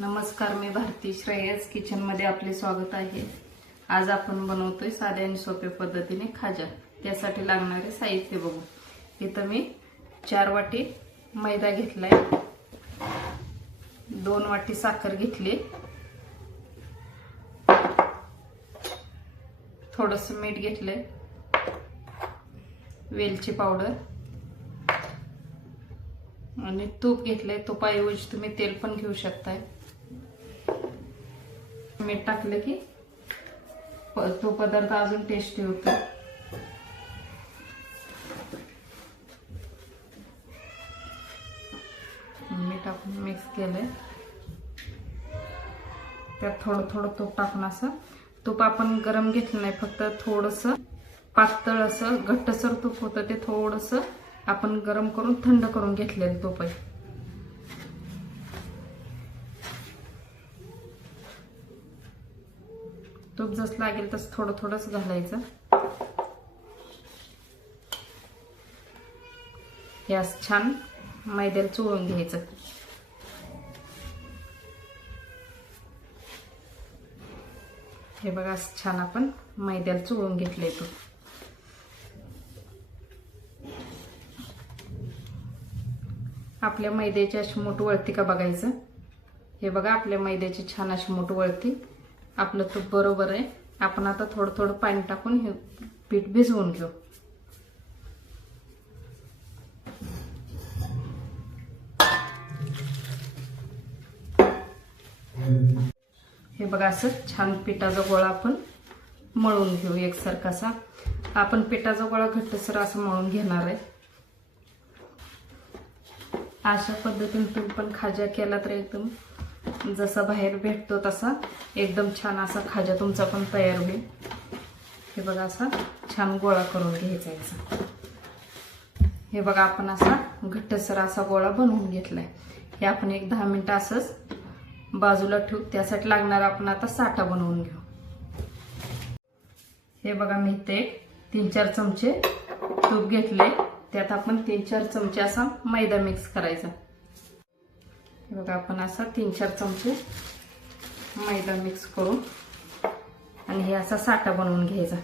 नमस्कार, मी भारती श्रेयस किचन मध्ये आपले स्वागत आहे। आज आपण बनवतोय साध्या आणि सोप्या पद्धतीने खाजा। त्यासाठी लागणारे साहित्य बघू। इथे मी 4 वाटी मैदा घेतलाय, 2 वाटी साखर घेतली, थोडंसं मीठ घेतलंय, वेलची पावडर आणि तूप घेतलंय। तुपाऐवजी तुम्ही तेल पण घेऊ शकताय। मीठ टाकलं की तो पदार्थ अजून टेस्टी होतो। मीठ टाकून मिक्स केलंय, त्यात थोडं थोडं तूप टाकून असं। तूप आपण गरम घेतलं नाही, फक्त थोडंसं पातळ असं घट्टसर तूप होतं, ते थोडंसं आपण गरम करून थंड करून घेतलेलं तूप आहे। तूप जसं लागेल तसं थोडं थोडंच घालायचं। हे असं छान मैद्याला चोळून घ्यायचं। हे बघा, असं छान आपण मैद्याला चोळून घेतलंय तूप। आपल्या मैद्याची अशी मोठ वळती का बघायचं। हे बघा, आपल्या मैद्याची छान अशी मोठ वळती। आपलं तूप बरोबर आहे। आपण आता थोडं थोडं पाणी टाकून हे पीठ भिजवून घेऊ। हे बघा, असं छान पिठाचा गोळा आपण मळून घेऊ एकसारखासा। आपण पिठाचा गोळा घट्टसर असं मळून घेणार आहे। अशा पद्धतीने तुम्ही पण खाजा केला तर एकदम जसा बाहेर भेटतो तसा एकदम छान असा खाजा तुमचा पण तयार होईल। हे बघा, असा छान गोळा करून घ्यायचा याचा। हे बघा, आपण असा घट्टसर असा गोळा बनवून घेतलाय। हे आपण एक 10 मिनिटं असंच बाजूला ठेवू। त्यासाठी लागणार आपण आता साठा बनवून घेऊ। हे बघा, मी इथे 3-4 चमचे तूप घेतले, त्यात आपण 3-4 चमचे असा मैदा मिक्स करायचा। हे बघा, आपण असा 3-4 चमचे मैदा मिक्स करू आणि हे असा साठा बनवून घ्यायचा।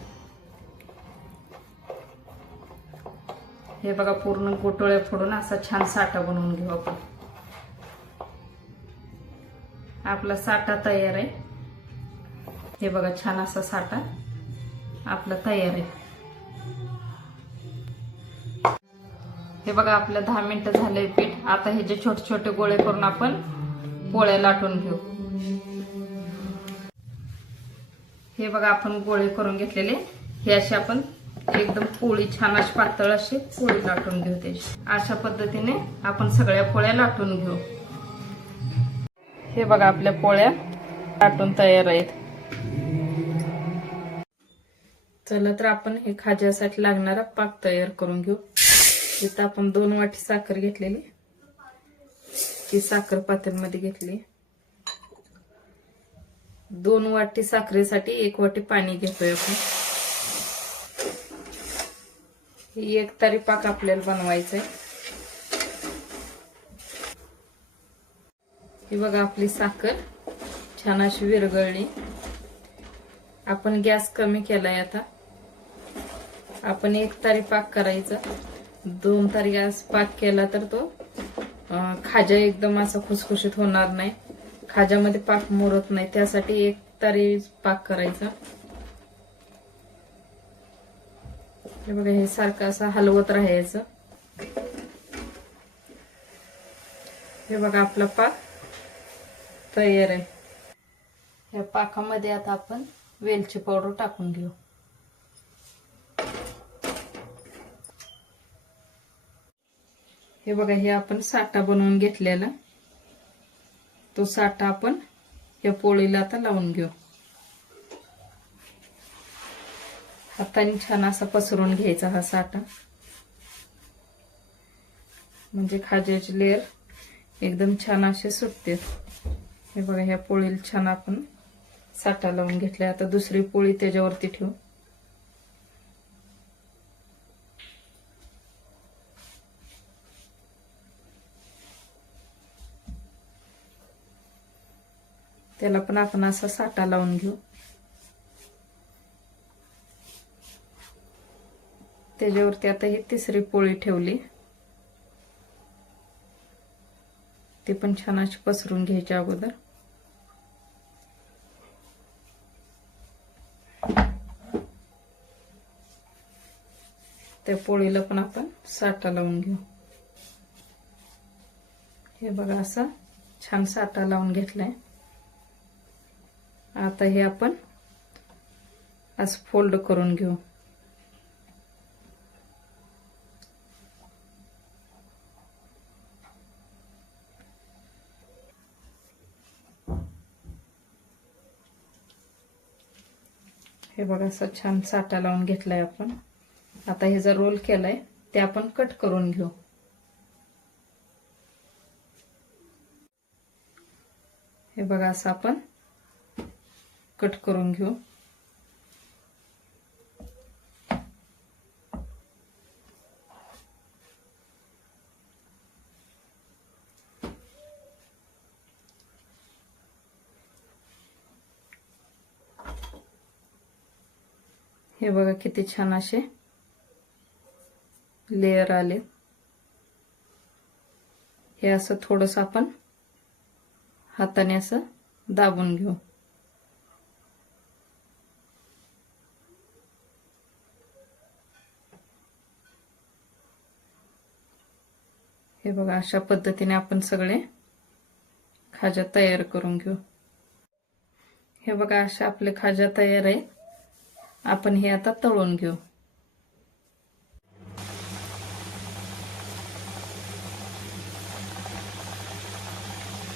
हे बघा, पूर्ण गोटोळ्या फोडून असा छान साठा बनवून घेऊ आपण। आपला साठा तयार आहे। हे बघा, छान असा साठा आपला तयार आहे। हे बघा, आपलं 10 मिनिटं झाले पीठ। आता हे जे छोटे छोटे गोळे करून आपण पोळ्या लाटून घेऊ। हे बघा, आपण गोळे करून घेतलेले। हे असे आपण एकदम पोळी छान अशी पातळ अशी पोळी लाटून घेऊ। त्याची अशा पद्धतीने आपण सगळ्या पोळ्या लाटून घेऊ। हे बघा, आपल्या पोळ्या लाटून तयार आहेत। चला तर आपण हे खाज्यासाठी लागणारा पाक तयार करून घेऊ। इथं आपण 2 वाटी साखर घेतलेली, ती साखर पातेल्यामध्ये घेतली। 2 वाटी साखरेसाठी 1 वाटी पाणी घेतोय आपण। एक तारी पाक आपल्याला बनवायचा आहे। ही बघा, आपली साखर छान अशी विरघळली। आपण गॅस कमी केलाय। आता आपण 1 तारी पाक करायचा। 2 तारी गॅस पाक केला तर तो खाजा एकदम असा खुसखुशीत होणार नाही, खाज्यामध्ये पाक मुरत नाही। त्यासाठी 1 तारी पाक करायचा। हे बघा, हे सारखं असं हलवत राहायचं। हे बघा, आपला पाक तयार आहे। या पाकामध्ये आता आपण वेलची पावडर टाकून घेऊ। हे बघा, हे आपण साठा बनवून घेतलेला, तो साठा आपण या पोळीला आता लावून घेऊ। हाताने छान असा पसरून घ्यायचा हा साठा, म्हणजे खाज्याची लेयर एकदम छान असे सुटते। हे बघा, ह्या पोळीला छान आपण साठा लावून घेतलाय। आता दुसरी पोळी त्याच्यावरती ठेवू। त्याला पण आपण असा साठा लावून घेऊ. त्याच्यावरती आता ही तिसरी पोळी ठेवली. ती पण छान अशी पसरून घ्यायची अगोदर. त्या पोळीला पण आपण साठा लावून घेऊ. हे बघा असा छान साठा लावून घेतलाय. आता हे आपण असं फोल्ड करून घेऊ. हे बघा असं छान साठा लावून घेतलाय आपण. आता हे जर रोल केलाय ते आपण कट करून घेऊ. हे बघा असं आपण कट करून घेऊ. हे बघा किती छान असे लेयर आले. हे असं थोडंसं आपण हाताने असं दाबून घेऊ. हे बघा अशा पद्धतीने आपण सगळे खाजा तयार करून घेऊ. हे बघा अशा आपले खाजा तयार आहे. आपण हे आता तळून घेऊ.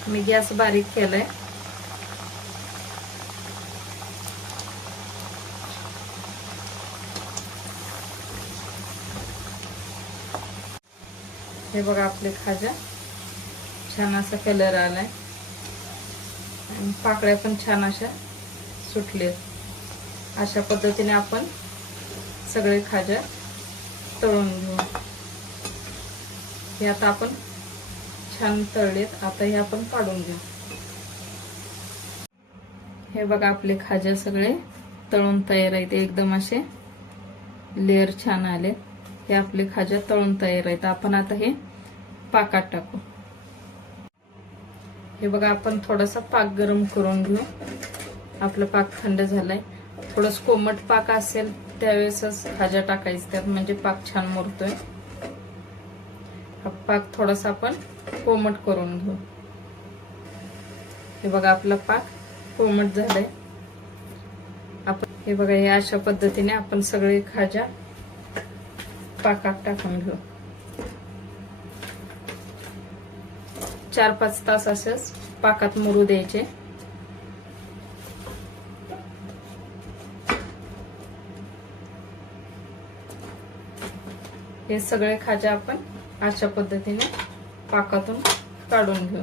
मी गॅस बारीक केलाय. हे बघा आपले खाजा छान असा कलर आलाय आणि पाकळ्या पण छान अशा सुटले. अशा पद्धतीने आपण सगळे खाजा तळून घेऊ. हे आता आपण छान तळलेत. आता हे आपण काढून घेऊ. हे बघा आपले खाजा सगळे तळून तयार आहेत. एकदम असे लेयर छान आले. हे आपले खाजा तळून तयार आहेत. आपण आता हे पाकात टाकू. हे बघा आपण थोडासा पाक गरम करून घेऊ. आपला पाक थंड झालाय. थोडस कोमट पाक असेल त्यावेळेसच खाजा टाकायचं त्यात, म्हणजे पाक छान मुरतोय. हा पाक थोडासा आपण कोमट करून घेऊ. हे बघा आपला पाक कोमट झालाय. आपण हे बघा हे अशा पद्धतीने आपण सगळे खाजा पाकात टाकून घेऊ. 4-5 तास असंच पाकात मुरू द्यायचे. हे सगळे खाजा आपण अशा पद्धतीने पाकातून काढून घेऊ.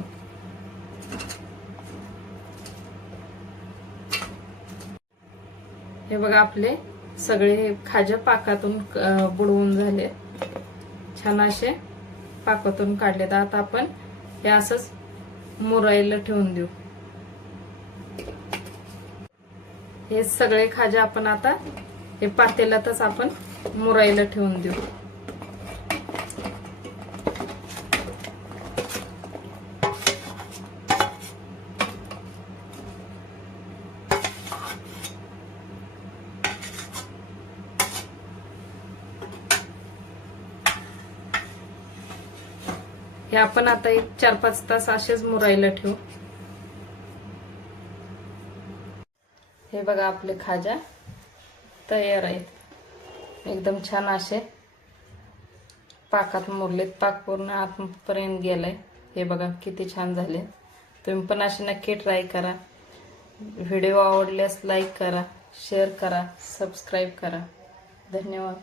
हे बघा आपले सगळे खाजा पाकातून बुडवून झाले. छान असे पाकातून काढलेत. आता आपण हे असंच मुरायला ठेवून देऊ. हे सगळे खाजा आपण आता हे पातेल्यातच आपण मुरायला ठेवून देऊ. हे आपण आता एक 4-5 तास असेच मुरायला ठेवू. हे बघा आपले खाजा तयार आहेत. एकदम छान असे पाकात मुरलेत. पाक पूर्ण आतपर्यंत गेलाय. हे बघा किती छान झाले. तुम्ही पण असे नक्की ट्राय करा. व्हिडिओ आवडल्यास लाईक करा, शेअर करा, सबस्क्राईब करा. धन्यवाद.